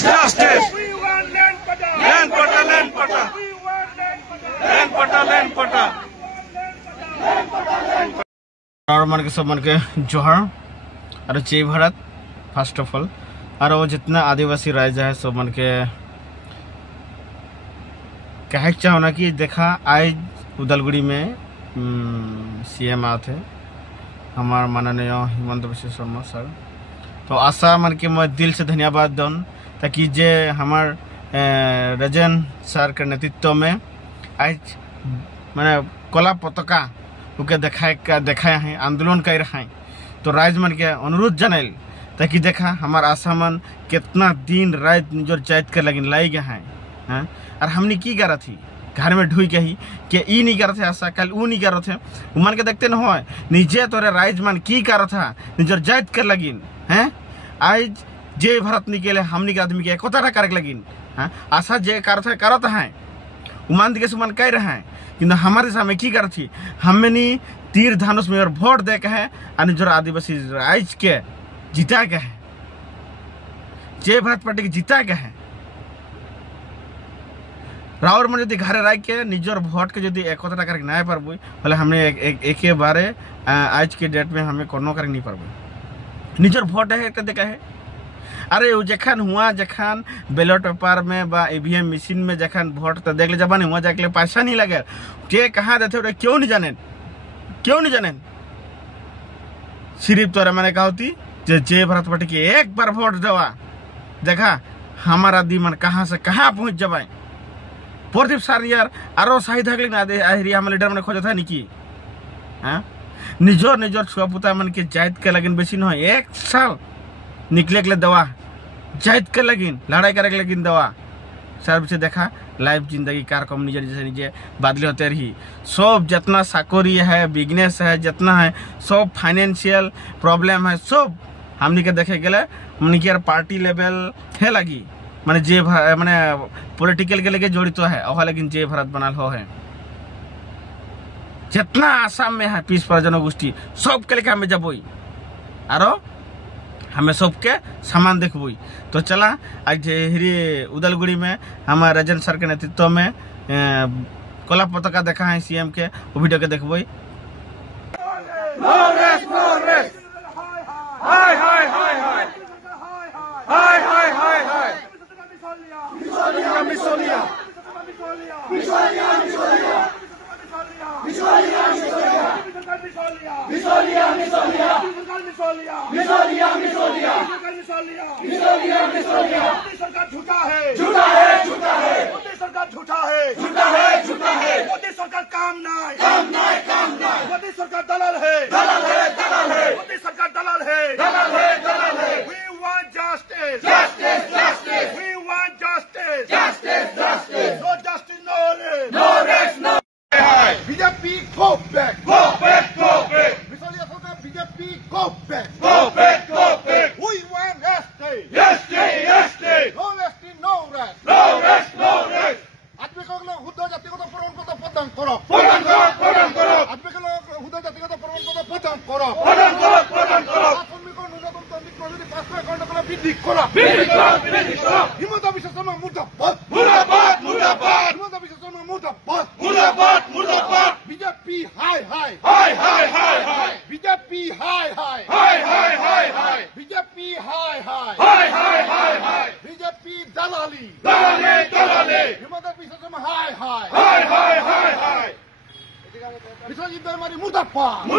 Justice. We want land pata. Land pata, land pata. We want land pata. Land pata, land pata. और मन के सब मन के जोहर और जय भारत फर्स्ट ऑफ ऑल और वो जितना आदिवासी राज्य है सब मन के कहे चाहो ना कि देखा आज उदलगुड़ी में सीएम आए थे हमार माननीय हिमंत बिश्व शर्मा सर। तो आशा मन के मैं दिल से धन्यवाद दूँ ताकि जे हमार रजन सर के नेतृत्व में आज मैंने कला पताका उके देखाया है आंदोलन कर रहा है। तो राज मन के अनुरोध जनल ताकि देखा हमार आशा मन कितना दिन रात निजर जात के लगिन लाई गए हैं और हमने की करा थी घर में ढुई गई कि ई नहीं कर थे आशा कल वो नहीं कर थे मन के देखते न हो निजे तोरे राज मन की कर था निजर जात के लगिन हैं आज जय भारत निकले हमनी के आदमी के एकता करे लगिन आशा जे करत है उमान दिखे सुमन कह रहे हैं कि हमारे सामने की कर थी हमने तीर धनुष में और वोट दे के है और जो आदिवासी राज के जीता के है जय भारत पार्टी के जीता के है राउर मन यदि घरे रह के निजर भोट के यदि एकता करके ना पारबो बोले हमने एक बारे आज के डेट में हमें कोनो कर नहीं पारबो निजर भोट है के देखा है। अरे वो जखन हुआ जखन बैलेट पेपर में बा ईवीएम मशीन में जखन भोट तो देख ले जबान हुआ जाके पैसा नहीं लगे के कहाँ देते क्यों नहीं जाने सिर्फ तोरा मैंने कहा होती जय भारत पार्टी के एक बार वोट देवा देखा हमारा दीमन कहाँ से कहाँ पहुंच जाए प्रदीप सर यार आरो शाही थकली ना दे हमारे लीडर मैंने खोजा था निकी निजोर छुआ पुता मन के जायद के लगिन बेसी न एक साल निकले के दवा जायद के लगिन लड़ाई करे के लगिन दवा सर से देखा लाइफ जिंदगी कार्यक्रम निजे निजे बदले होते रही सब जितना साकोरी है बिजनेस है जितना है सब फाइनेंशियल प्रॉब्लम है सब हमनी के देखे गए हमनी के पार्टी लेवल है लगी माने जे माने पॉलिटिकल के लेके जड़ित तो है और लेकिन जय भारत बनल हो है जितना आसाम में है पीस पर जनगोष्ठी सब के लेके हमें जबई आरो हमें सबके सामान देखबई। तो चला आज हिरी उदलगुड़ी में हमारे रजन सर के नेतृत्व में कला पताका देखा है सीएम के वो वीडियो के देखबई। सरकार झूठा है मोदी सरकार झूठा है मोदी सरकार काम नहीं मोदी सरकार दलाल है मोदी सरकार दलाल है we want justice we want justice no justice no rest BJP go back Misolia Sarkar BJP go back we want justice no rest आदमी को लोग हुद्दा जातिगत प्रमाणपत्र प्रदान करो आदमी को लोग हुद्दा जातिगत प्रमाणपत्र प्रदान करो आसामी को न्यूनतम दैनिक मजदूरी 500 अकाउंट को बृद्धि करो हिमंत बिश्व शर्मा मुर्दाबाद हिमंत बिश्व शर्मा मुर्दाबाद बीजेपी हाय बीजेपी हाय बीजेपी हाय बीजेपी दलाली हिमंत बिश्व शर्मा हाय विश्वजीत दरबारी मुर्दाबाद we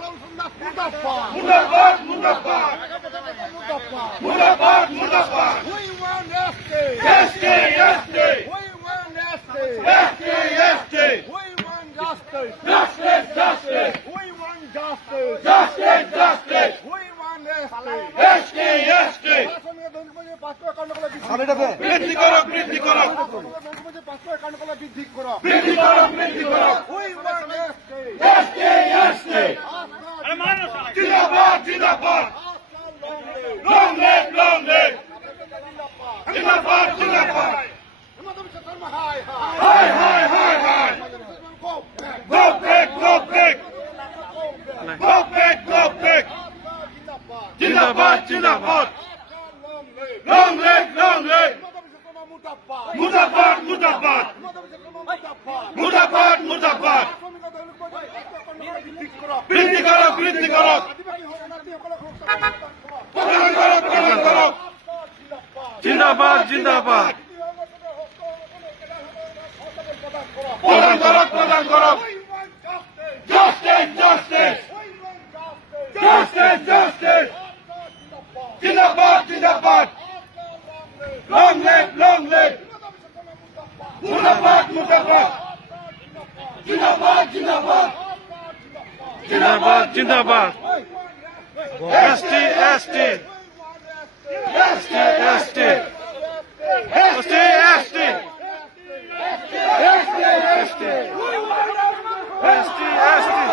want justice we want justice we want justice we want justice we want justice বৃদ্ধি করো we want justice जिंदाबाद long live जिंदाबाद हिमंत बिश्व शर्मा हाय go back जिंदाबाद long live মুর্দাবাদ মুর্দাবাদ মুর্দাবাদ বৃদ্ধি করো বৃদ্ধি করো জিন্দাবাদ জিন্দাবাদ প্রদান করো প্রদান করো জাস্টিস জাস্টিস জাস্টিস জাস্টিস জিন্দাবাদ জিন্দাবাদ লং লিভ মুর্দাবাদ মুর্দাবাদ জিন্দাবাদ জিন্দাবাদ জিন্দাবাদ জিন্দাবাদ ST ST ST ST ST ST ST ST ST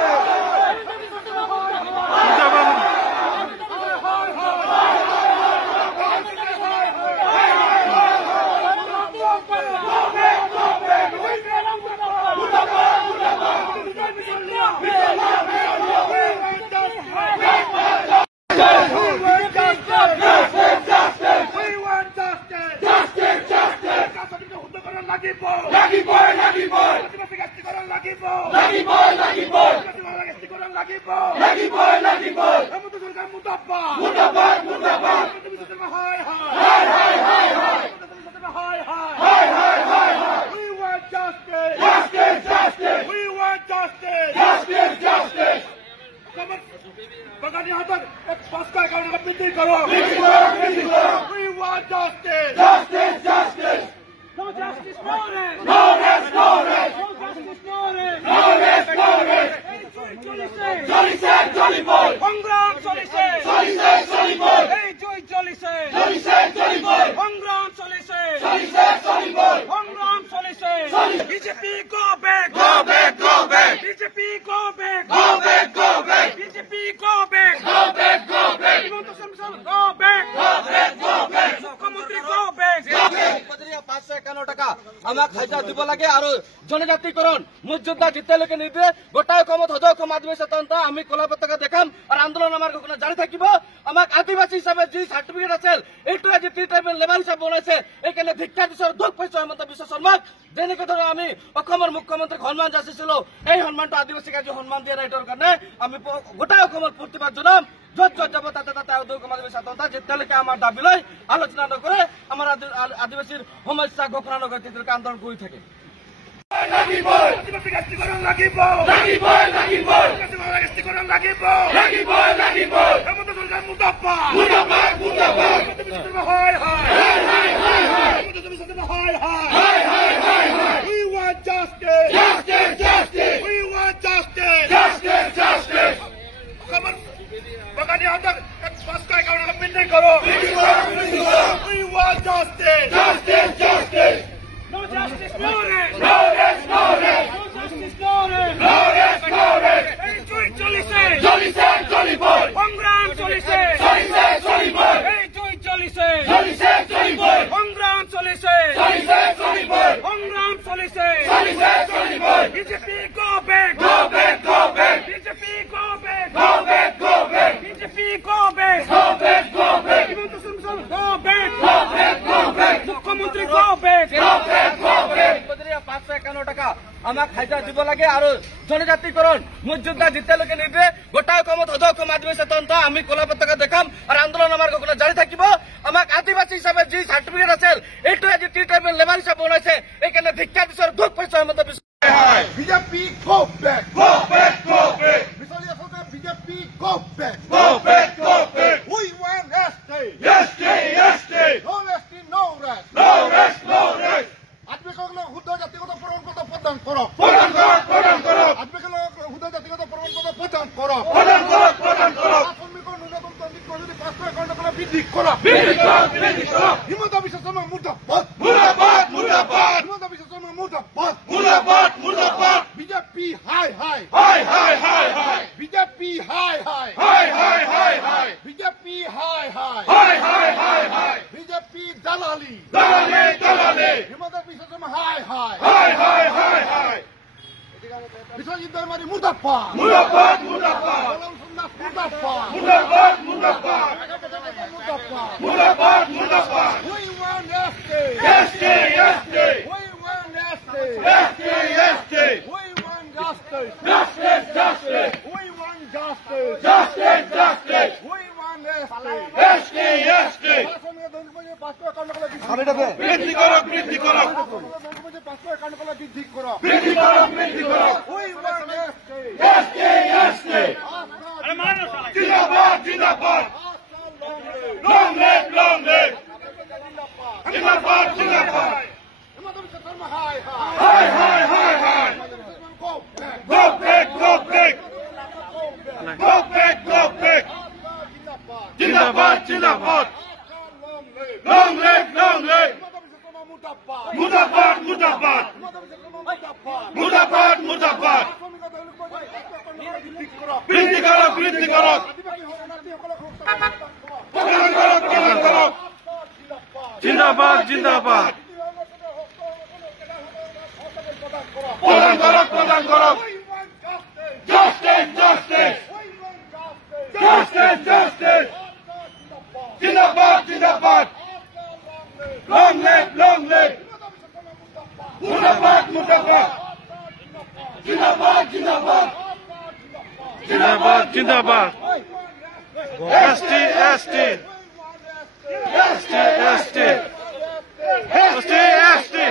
জনজাতিকরণ মুক্তিযোদ্ধা জিতেলেকে নির্দেশ গোটায় কমত হজ কম আদিবাসী তন্ত্র আমি কলা পতাকা দেখাম আর আন্দোলন আমার কোনো জারি থাকিব আমাক আদিবাসী হিসাবে যে সার্টিফিকেট আছে এইটো আজি ট্রিটমেন্ট লেভেল হিসাবে বনাইছে এইকাৰণে ধিক্ষা দিছৰ দুখ পাইছো হেমন্ত বিশ্ব শৰ্মাক যেনেকে ধৰে আমি অসমৰ মুখ্যমন্ত্ৰীক সন্মান যাচিছিলো এই সন্মানটো আদিবাসীক আজি সন্মান দিয়া নাই কাৰণে আমি গোটাই অসমৰ প্ৰতিবাদ জনাম য'ত য'ত যাব তাতে তাতে উদ্যোগ আদিবাসী তন্ত্র যেতিয়ালৈকে আমাৰ দাবী লৈ আলোচনা নকৰে আমাৰ আদিবাসীৰ সমস্যা ঘোষণা নকৰে তেতিয়ালৈকে আন্দোলন কৰি থাকে No justice, no rest. No rest, no rest. No justice, no rest. No rest, no rest. Hey, চলিছে চলি বল সংগ্রাম চলিছে চলি বল এই চলিছে বল সংগ্রাম চলিছে চলি বল সংগ্রাম চলিছে চলি বল BJP go back BJP go back BJP go back Himanta Biswa Sarma go back মুখ্যমন্ত্রী গো ব্যাক 551 টাকা আমাক হাজিৰা দিব লাগে আৰু জনজাতিকৰণ মুক্তিযোদ্ধা যেতিয়ালৈকে নিৰ্দেশ গোটাই কমত হজ কম আদিবাসী তন্ত্ৰ আমি কলা পতাকা দেখাম আৰু আন্দোলন আমাৰ কোনো জাৰি থাকিব আমাক আদিবাসী হিচাপে যি সাৰ্টিফিকেট আছে এইটো আজি ট্ৰিটমেন্ট লেভেল হিচাপে বনাইছে এইকাৰণে ধিক্ষা দিছৰ দুখ পাইছো হেমন্ত বিশ্ব বিজেপি গো বেক মিছলীয়া চৰকাৰ বিজেপি গো বেক উই ওয়ান্ট এসটি নো ৰেস্ট আদিবাসীসকলক শুদ্ধ জাতিগত প্ৰমাণপত্ৰ প্ৰদান কৰক আদিবাসীসকলক শুদ্ধ জাতিগত প্ৰমাণপত্ৰ প্ৰদান কৰক শ্ৰমিকৰ ন্যূনতম দৈনিক মজুৰি 551 টকা বৃদ্ধি কৰক হিমন্ত বিশ্ব শৰ্মা মুৰ্দাবাদ হিমন্ত বিশ্ব শৰ্মা মুৰ্দাবাদ বিজেপি হাই বিজেপি হাই বিজেপি হাই বিজেপি দালালি হিমন্ত বিশ্ব শৰ্মা হাই বিশ্বজিৎ দৈমাৰী মুৰ্দাবাদ We want justice. We want বৃদ্ধি করো, বৃদ্ধি করো, বৃদ্ধি করো, বৃদ্ধি করো, বৃদ্ধি করো। জিন্দাবাদ, জিন্দাবাদ, লং লিভ, লং লিভ, জিন্দাবাদ, জিন্দাবাদ, হাই হাই হাই হাই, go back, go back, go back, go back, জিন্দাবাদ, জিন্দাবাদ, লং লিভ, লং লিভ, মুর্দাবাদ, মুর্দাবাদ, মুর্দাবাদ, মুর্দাবাদ, বৃদ্ধি করো, বৃদ্ধি করো, প্রদান করো, প্রদান করো, জিন্দাবাদ, জিন্দাবাদ, প্রদান করো, প্রদান করো, জাস্টিস, জাস্টিস, জাস্টিস, জাস্টিস, জিন্দাবাদ, জিন্দাবাদ, লং লিভ, লং লিভ, মুর্দাবাদ, মুর্দাবাদ, জিন্দাবাদ, জিন্দাবাদ, জিন্দাবাদ, জিন্দাবাদ, ST, ST, ST, ST, ST, ST,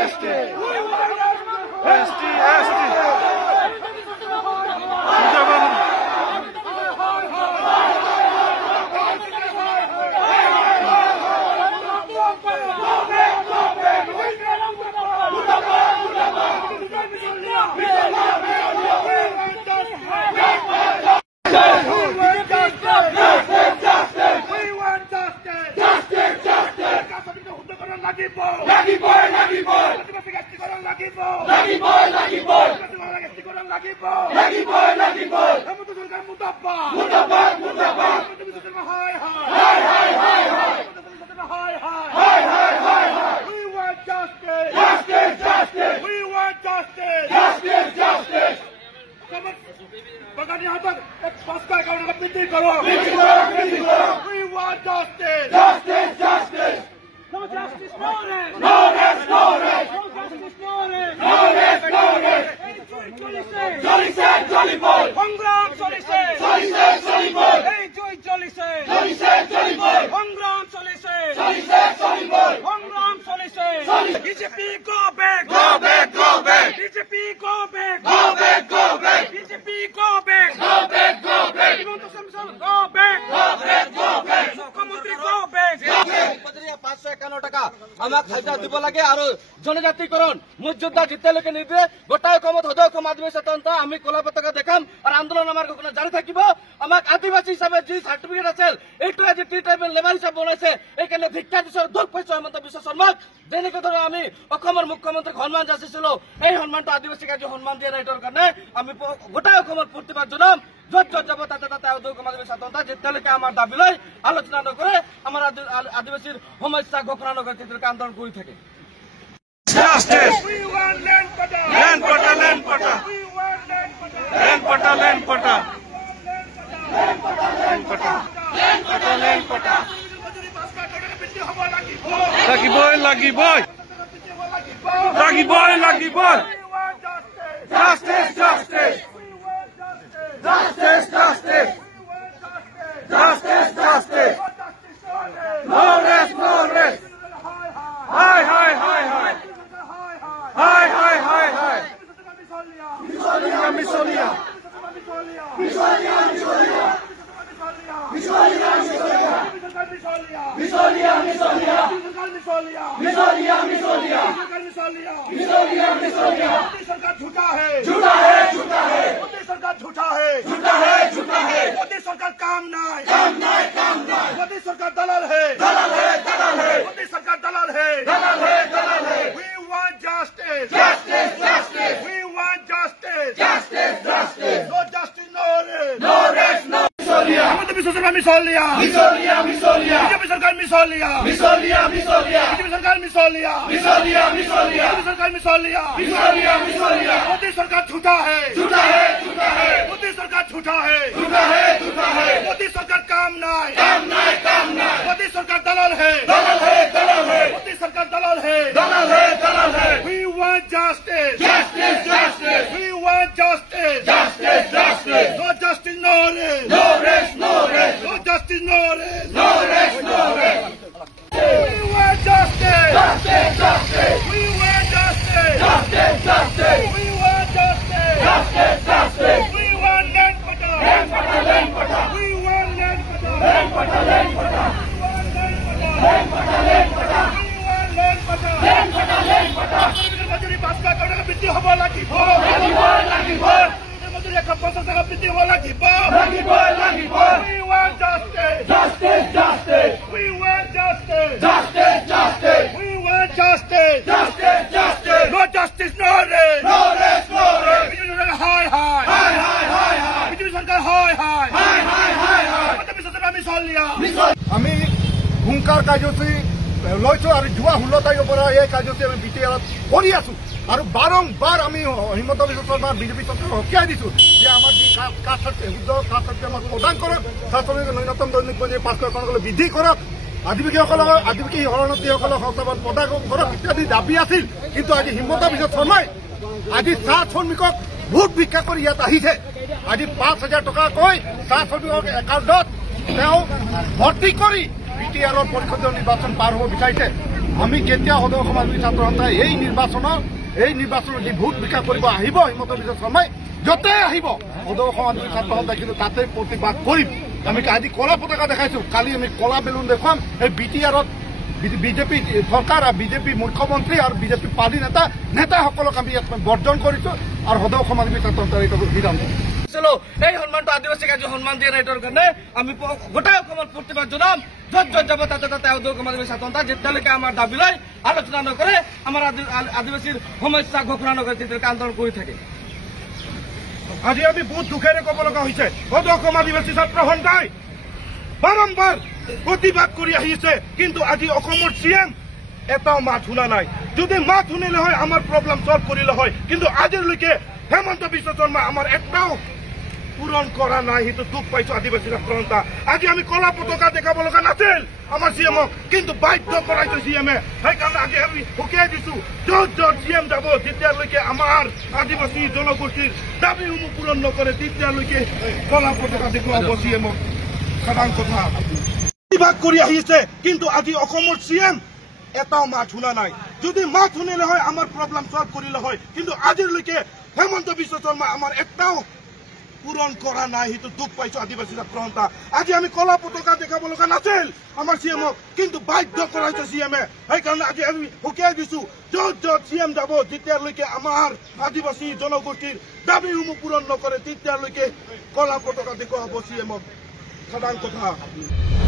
ST, ST, ST, জনজাতিকরণ মুক্তিযোদ্ধা জিতেলেকে নির্দেশ গোটাই অসমত সদৌ অসম আদিবাসী স্বতন্ত্র আমি কলা পতাকা দেখাম আর আন্দোলন আমার জারি থাকিব। আমাক আদিবাসী হিসাবে যি সার্টিফিকেট আছিল এইটো আজি টি ট্ৰাইবেল লেবাৰ হিচাপে বনাইছে। এইকাৰণে ধিক্ষা দিছো, দুখ পাইছো হিমন্ত বিশ্ব শৰ্মাক। যেনেকে ধৰে আমি অসমৰ মুখ্যমন্ত্ৰীক সন্মান যাচিছিলো, এই সন্মানটো আদিবাসীক আজি সন্মান দিয়া নাই। এইটোৰ কাৰণে আমি গোটাই অসমত প্ৰতিবাদ জনাম। য'ত য'ত যাব তাতে তাতে অসম আদিবাসী স্বতন্ত্র যেতিয়ালৈকে আমাৰ দাবী লৈ আলোচনা নকৰে, আমাৰ আদিবাসীৰ সমস্যা ঘোষণা নকৰে, তেতিয়ালৈকে আন্দোলন কৰি থাকে। Justice! We want land quota! Land quota, land quota! We want land quota! Land quota, land quota! Land quota, land quota! Land quota, land quota! Lagiboy, lagiboy! Lagiboy, lagiboy! Justice, justice! Justice, justice! Justice, justice! No rest, no rest! Hi, hi, hi, hi! Hi, hi, hi, hi! Misolia, misolia! Misolia, misolia! Misolia, misolia! Misolia, misolia! Misolia, misolia! Misolia, misolia! Modi सरकार झूठा है, झूठा है, झूठा है! मोदी सरकार झूठा है, झूठा है, झूठा है! मोदी सरकार काम नहीं, काम नहीं, काम नहीं! मोदी सरकार दलाल है, दलाल है, दलाल है! मोदी सरकार दलाल है, दलाल है, दलाल है! We want justice, justice, justice! We want justice, justice, justice! No justice, no rest, no rest, no misolia! Himanta Biswa Sarma मिसोलिया, मिसोलिया, मिसोलिया! बीजेपी सरकार मिसोलिया, मिसोलिया, मिसोलिया! बीजेपी सरकार मिसोलिया, मिसोलिया, मिसोलिया! बीजेपी सरकार मिसोलिया, मिसोलिया, मिसोलिया! मोदी सरकार झूठा है, झूठा है, झूठा है! मोदी सरकार झूठा है, झूठा है, झूठा है! मोदी सरकार काम नहीं, काम नहीं, काम नहीं! मोदी सरकार दलाल है, दलाल है, दलाल है! मोदी सरकार दलाल है, दलाल है, दलाल है! We want justice, justice, justice! We want justice, justice, justice! No justice, no rest, no rest, no rest! No justice, no rest! আমি হুংকাৰ কাৰ্যসূচী লৈছোঁ আৰু যোৱা 16 তাৰিখৰ পৰা এই কাৰ্যসূচী আমি বিটিআৰত কৰি আছো আৰু বাৰম্বাৰ আমি হিমন্ত বিশ্ব শৰ্মা বিজেপি চৰকাৰক সকীয়াই দিছোঁ যে আমাৰ যি কাষ্ট চাৰ্টিফিকেট আমাক প্ৰদান কৰক, ন্যূনতম দৈনিক মজুৰি 500 টকালৈ বৃদ্ধি কৰক, আদিবাসী শৰণাৰ্থীসকলক সংস্থাপন প্ৰদান কৰক ইত্যাদি দাবী আছিল। কিন্তু আজি হিমন্ত বিশ্ব শৰ্মাই আজি চাহ শ্ৰমিকক ভোট ভিক্ষা কৰি ইয়াত আহিছে। আজি 5,000 টকাকৈ চাহ শ্ৰমিকক একাউণ্টত তেওঁ ভৰ্তি কৰি বিটিআৰৰ পৰিষদীয় নিৰ্বাচন পাৰ হ'ব বিচাৰিছে। আমি কেতিয়া সদৌ সমাজবাদী ছাত্ৰ সন্থাই এই নিৰ্বাচনত যি ভোট ভিক্ষা কৰিব আহিব হিমন্ত বিশ্ব শৰ্মাই য'তে আহিব সদৌ সমাজবাদী ছাত্ৰ সন্থাই কিন্তু তাতেই প্ৰতিবাদ কৰিম। আমি আজি কলা পতাকা দেখাইছোঁ, কালি আমি কলা বেলুন দেখুৱাম। এই বিটিআৰত বিজেপি চৰকাৰ আৰু বিজেপি মুখ্যমন্ত্ৰী আৰু বিজেপি পাৰ্টি নেতাসকলক আমি ইয়াত বৰ্জন কৰিছোঁ আৰু সদৌ সমাজবাদী ছাত্ৰ সন্থাৰ এইটো বিধান এই সন্মানটো আদিবাসীক আজি সন্মান দিয়া নাই, এইটোৰ কাৰণে আমি গোটেই অসমত প্ৰতিবাদ জনাম। য'ত য'ত যাব তাতে তাতে সদৌ সমাজবাদী ছাত্ৰ সন্থা যেতিয়ালৈকে আমাৰ দাবী লৈ আলোচনা নকৰে, আমাৰ আদিবাসীৰ সমস্যা ঘোষণা নকৰে, তেতিয়ালৈকে আন্দোলন কৰি থাকে। আজি আমি বহুত দুখেৰে ক'ব লগা হৈছে, সদৌ অসম আদিবাসী ছাত্ৰ সন্থাই বাৰম্বাৰ প্ৰতিবাদ কৰি আহিছে, কিন্তু আজি অসমৰ CM এটাও মাত শুনা নাই। যদি মাত শুনিলে হয় আমাৰ প্ৰব্লেম ছল্ভ কৰিলে হয়, কিন্তু আজিলৈকে হেমন্ত বিশ্ব শৰ্মা আমাৰ এটাও পূৰণ কৰা নাই। সেইটো দুখ পাইছো আদিবাসী ছাত্ৰ সন্থা। আজি আমি কলা পতাকা দেখাব লগা নাছিল আমাৰ CMক, কিন্তু বাধ্য কৰাইছে CMে। সেইকাৰণে আজি আমি সকীয়াই দিছো, য'ত য'ত CM যাব যেতিয়ালৈকে আমাৰ আদিবাসী জনগোষ্ঠীৰ দাবীসমূহ পূৰণ নকৰে তেতিয়ালৈকে কলা পতাকা দেখুৱাব CMক। সাধাৰণ কথা প্ৰতিবাদ কৰি আহিছে, কিন্তু আজি অসমৰ CM এটাও মাত শুনা নাই। যদি মাত শুনিলে হয় আমাৰ প্ৰব্লেম ছল্ভ কৰিলে হয়, কিন্তু আজিলৈকে হেমন্ত বিশ্ব শৰ্মা আমাৰ এটাও পূৰণ কৰা নাই। সেইটো দুখ পাইছো আদিবাসী ছাত্ৰ সন্থা। আজি আমি কলা পতাকা দেখাব লগা নাছিল আমাৰ CMক, কিন্তু বাধ্য কৰাইছে CMে। সেইকাৰণে আজি আমি সকীয়াই দিছো, য'ত য'ত CM যাব যেতিয়ালৈকে আমাৰ আদিবাসী জনগোষ্ঠীৰ দাবীসমূহ পূৰণ নকৰে তেতিয়ালৈকে কলা পতাকা দেখুৱাব CMক। সাধাৰণ কথা।